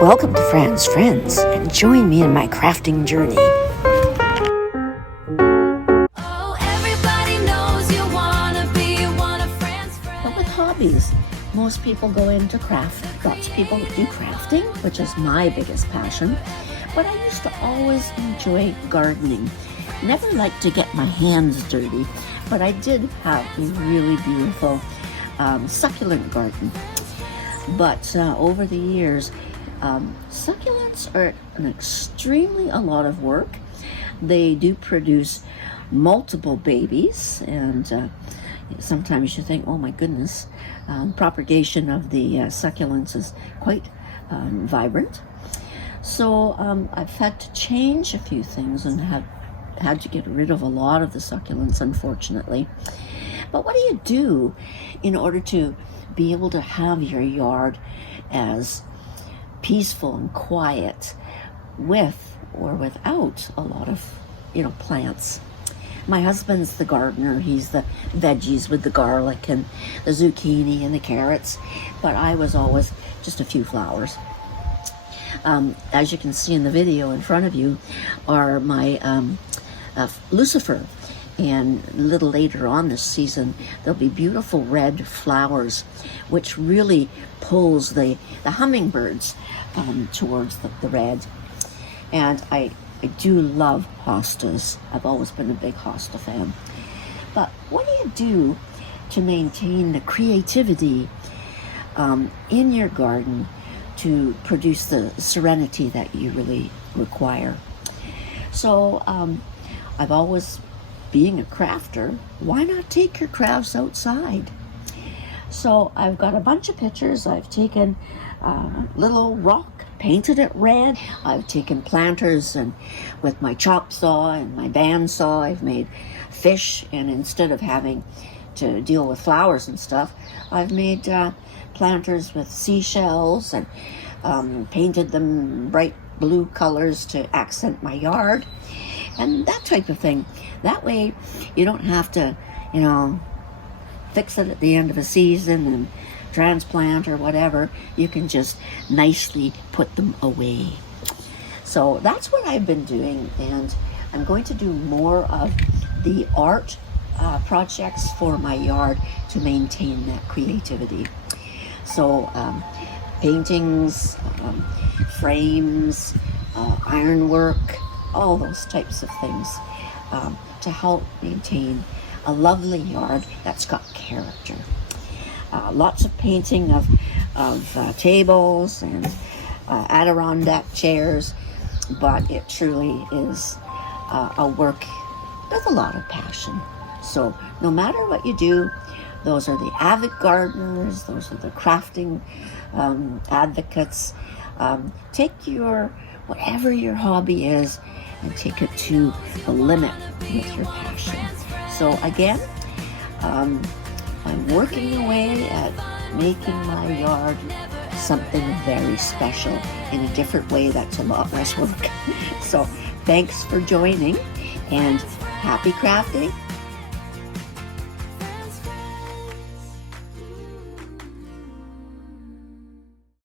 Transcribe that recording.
Welcome to Fran's Friends, and join me in my crafting journey. But with hobbies, most people go into craft. Lots of people do crafting, which is my biggest passion. But I used to always enjoy gardening. Never liked to get my hands dirty, but I did have a really beautiful succulent garden. But over the years, succulents are a lot of work. They do produce multiple babies, and sometimes you think, oh my goodness, propagation of the succulents is quite vibrant. So I've had to change a few things and have had to get rid of a lot of the succulents, unfortunately. But what do you do in order to be able to have your yard as peaceful and quiet with or without a lot of, plants? My husband's the gardener. He's the veggies with the garlic and the zucchini and the carrots, but I was always just a few flowers. As you can see in the video in front of you are my Lucifer. And a little later on this season, there'll be beautiful red flowers, which really pulls the hummingbirds towards the red. And I do love hostas. I've always been a big hosta fan. But what do you do to maintain the creativity in your garden to produce the serenity that you really require? So I've always, being a crafter, why not take your crafts outside? So I've got a bunch of pictures. I've taken a little rock, painted it red. I've taken planters, and with my chopsaw and my bandsaw, I've made fish, and instead of having to deal with flowers and stuff, I've made planters with seashells and painted them bright blue colors to accent my yard and that type of thing. That way you don't have to, fix it at the end of a season and transplant or whatever. You can just nicely put them away. So that's what I've been doing, and I'm going to do more of the art projects for my yard to maintain that creativity. So paintings, frames, ironwork, all those types of things to help maintain a lovely yard that's got character. Lots of painting of tables and Adirondack chairs, but it truly is a work with a lot of passion. So no matter what you do, those are the avid gardeners, those are the crafting advocates. Take whatever your hobby is and take it to the limit with your passion. So again, I'm working away at making my yard something very special in a different way that's a lot less work. So thanks for joining, and happy crafting.